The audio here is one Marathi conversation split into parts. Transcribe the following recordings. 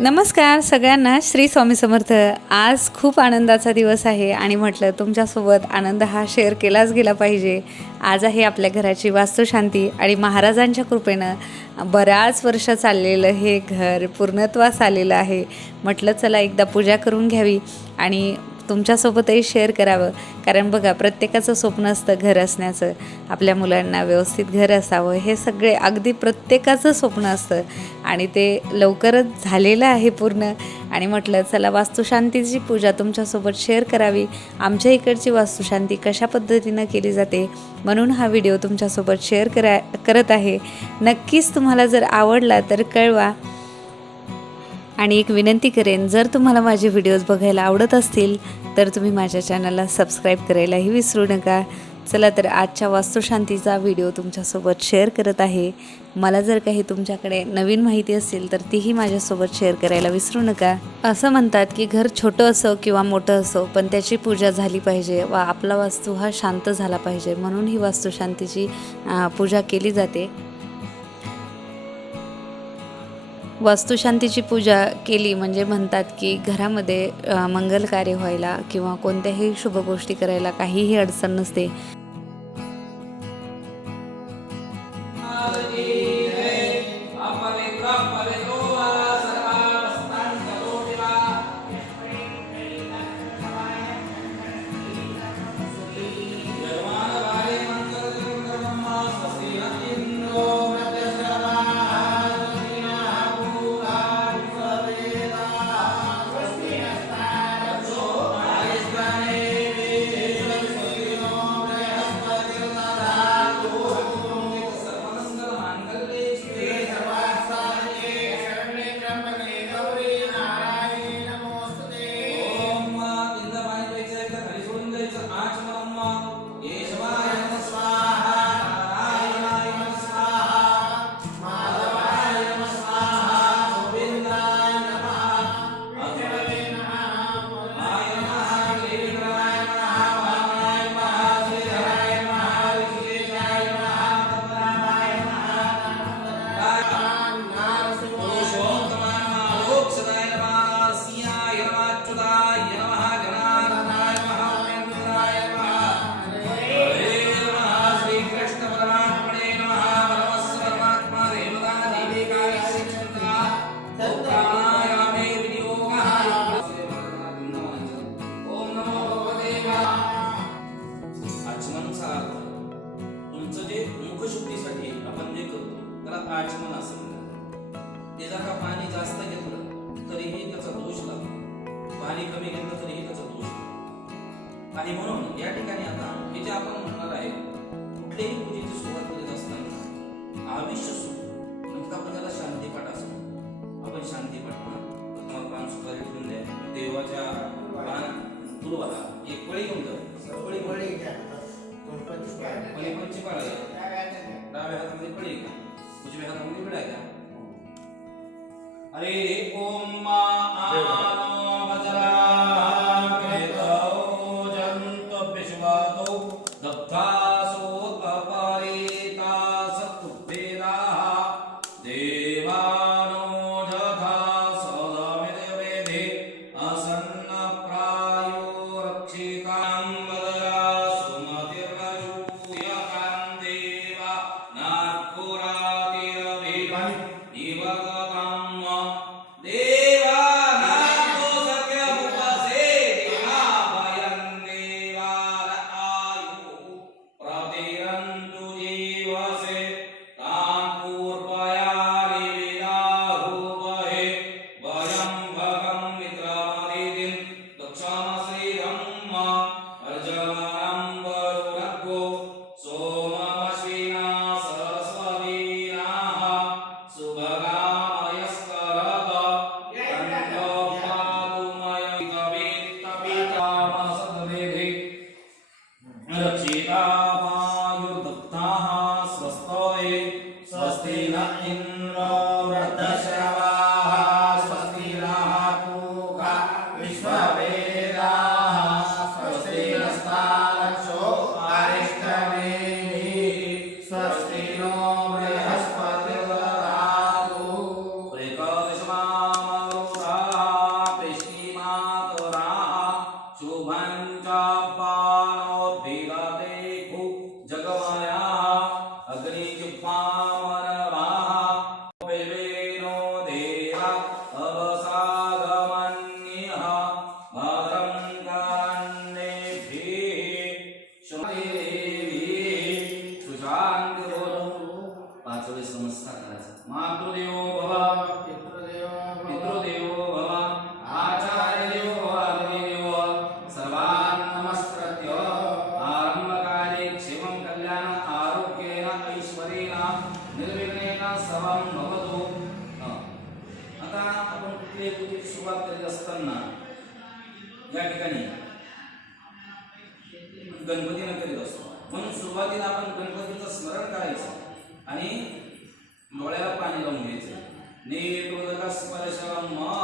नमस्कार सगळ्यांना श्री स्वामी समर्थ. आज खूप आनंदाचा दिवस आहे आणि म्हटलं तुमच्यासोबत आनंद हा शेअर केलाच गेला पाहिजे. आज आहे आपल्या घराची वास्तुशांती आणि महाराजांच्या कृपेनं बऱ्याच वर्ष चाललेलं हे घर पूर्णत्वास आलेलं आहे. म्हटलं चला एकदा पूजा करून घ्यावी आणि तुमच्यासोबतही शेअर करावं. कारण बघा प्रत्येकाचं स्वप्न असतं घर असण्याचं. आपल्या मुलांना व्यवस्थित घर असावं हे सगळे अगदी प्रत्येकाचं स्वप्न असतं. आणि ते लवकरच झालेलं आहे पूर्ण. आणि म्हटलं चला वास्तुशांतीची पूजा तुमच्यासोबत शेअर करावी. आमच्या इकडची वास्तुशांती कशा पद्धतीनं केली जाते म्हणून हा व्हिडिओ तुमच्यासोबत शेअर करा करत आहे. नक्कीच तुम्हाला जर आवडला तर कळवा. आणि एक विनंती करेन जर तुम्हाला माझे व्हिडिओज बघायला आवडत असतील तर तुम्ही माझ्या चॅनलला सबस्क्राईब करायलाही विसरू नका. चला तर आजच्या वास्तुशांतीचा व्हिडिओ तुमच्यासोबत शेअर करत आहे. मला जर काही तुमच्याकडे नवीन माहिती असेल तर तीही माझ्यासोबत शेअर करायला विसरू नका. असं म्हणतात की घर छोटं असो किंवा मोठं असो पण त्याची पूजा झाली पाहिजे व आपला वास्तू हा शांत झाला पाहिजे. म्हणून ही वास्तुशांतीची पूजा केली जाते. वास्तुशांतीची पूजा केली म्हणजे म्हणतात की घरामध्ये मंगल कार्य व्हायला किंवा कोणत्याही शुभ गोष्टी करायला काहीही अडचण नसते. पाणी कमी घेतलं तरीही त्याचा दोष आणि म्हणून या ठिकाणी आता हे जे आपण म्हणणार आहे कुठल्याही पूजेची सुरुवात करीत असताना आयुष्य सुख आपण त्याला शांतीपाठ असं म्हणतो. आपण शांतीपाठ म्हणा. पान सुपारी ठेवून द्या. देवाच्या पान तुलवाला एक पळी घेऊन जा. पळी पळी पळी पंची पाळ डाव्या हातामध्ये. पळी घ्या. उजव्या हातामध्ये विडा घ्या. हरे ओम मा च आपण सुरुवात करीत असताना या ठिकाणी गणपतीनं करीत असतो. म्हणून सुरुवातीला आपण गणपतीचं स्मरण करायचं आणि डोळ्याला पाणी लावून घ्यायचं. नेत्रोदक मग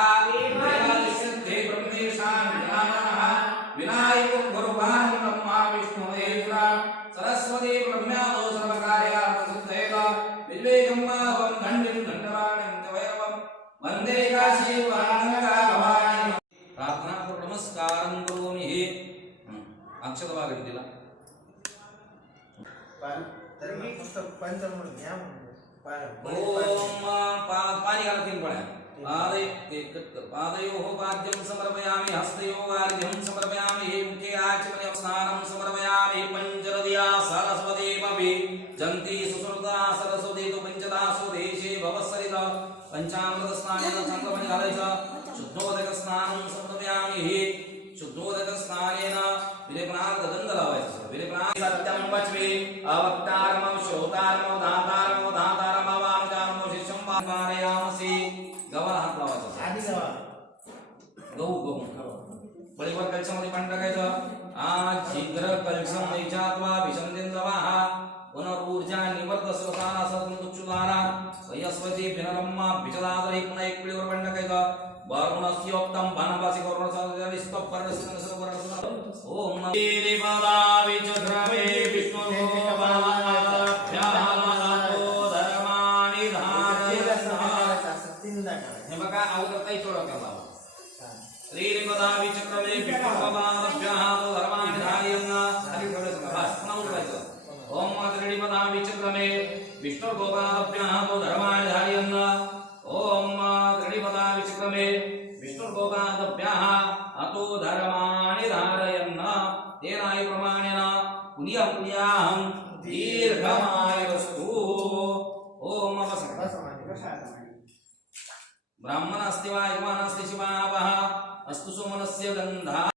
नमस्कारं करोमि हे दिला. ओम पा- पाणी घाला तीन पड्या पादय ते. पादयोः पाद्यं समर्पयामि हस्तयोः वार्घ्यं समर्पयामि हे मुखे आचमने स्नानं समर्पयामि पञ्चरदिया अवक्तारमं श्रोतारमं दातारमं दातारमं वानुजानमं शिष्यं कारयामसि गव्हाला हात लावायचा सर. गहू गहू पळीवर कलशामध्ये पाणी टाकायचं. आ शीघ्र कलशम नैचात्वा विषमदेन जवाहा पुनर्ऊर्जा निवर्त स्वसारा सदमुच्युतारा वयस्वती भिनरम्मा भिचदादर एक पुन्हा एक पिढीवर पाणी टाकायचं. वरुणस्योक्तम भानवासी करुण सदरिस्तो परदसन सर्वरण ओम नमः. हे बघा अगोदर काही थोडं करा. श्रीपदा विचक्रमे विष्णुपदाभ्यः धर्माणि धारयन् खाली थोडं सांगा बस पुन्हा उठवायचं ओम त्रिपदा विचक्रमे विष्णुगोपाभ्यः धर्माणि धारयन् ओम त्रिपदा विचक्रमे विष्णुगोपाभ्यः अतो धर्माणि धारयन् तेनाय प्रमाणेन पुण्यं पुण्याहं दीर्घमायुस्तु ओम नमः ब्राह्मण अस्ति वा यजमानस्ति शिवावः अस्तु सुमनस्य गन्धा